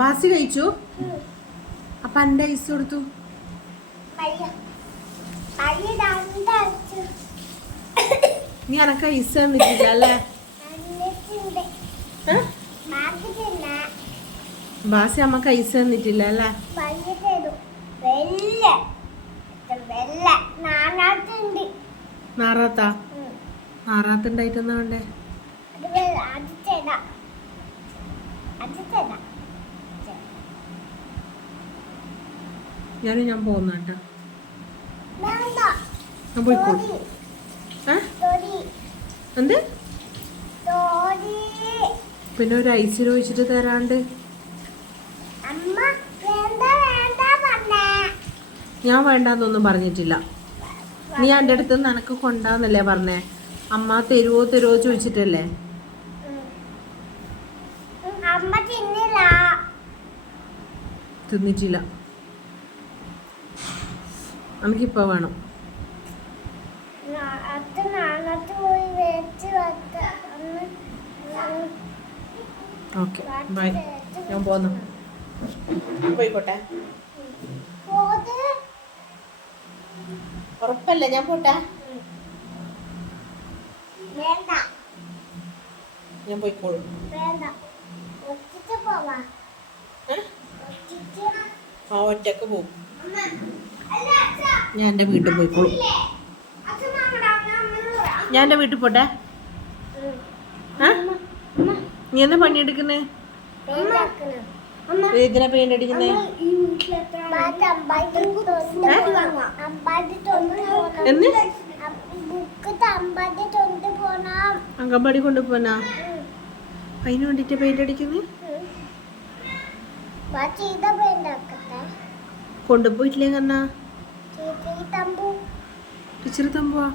ബാസി കഴിച്ചു. അപ്പൊ എന്റെ ഐസ് കൊടുത്തു. നീ എനക്ക് ഐസ് തന്നിട്ടില്ല അല്ലേ? ബാസി അമ്മക്ക് ഐസ് തന്നിട്ടില്ല അല്ലേ? നാറാത്താ നാറാത്തുണ്ടായിട്ടെന്നാ വേണ്ടേ? ഞാൻ പോകുന്ന കേട്ടോ. ഞാൻ പോയിക്കോളൂ. എന്ത് പിന്നെ ഒരു ഐസിന് വെച്ചിട്ട് തരാണ്ട്? ഞാൻ വേണ്ടാന്നൊന്നും പറഞ്ഞിട്ടില്ല. നീ എൻ്റെ അടുത്ത് നിനക്ക് കൊണ്ടാന്നല്ലേ പറഞ്ഞേ? അമ്മ തരുവോ ചോദിച്ചിട്ടല്ലേ? തിന്നിട്ടില്ല. എനിക്കിപ്പോ വേണം. Okay bye. ഞാൻ പോന്നു. പോയിക്കോട്ടെ. ഉറപ്പല്ലേ? ഞാൻ പോട്ടെ. ഞാൻ പോയിക്കോളൂ. ആ ഒറ്റക്ക് പോവും. ഞാൻ എൻ്റെ വീട്ടിൽ പോയിക്കോളൂ. ഞാൻ എൻ്റെ വീട്ടിൽ പോട്ടെ. നീ എന്താ പണിയെടുക്കുന്നേ? ഏതിനാ പെയിന്റ് അടിക്കുന്നേ? അങ്കമ്പാടി കൊണ്ടുപോനാ? അതിന് വേണ്ടിട്ട് പെയിന്റ് അടിക്കുന്നേ? കൊണ്ടുപോയിട്ടില്ലേ? കണ്ണാ ടീച്ചർ തമ്പുവാ.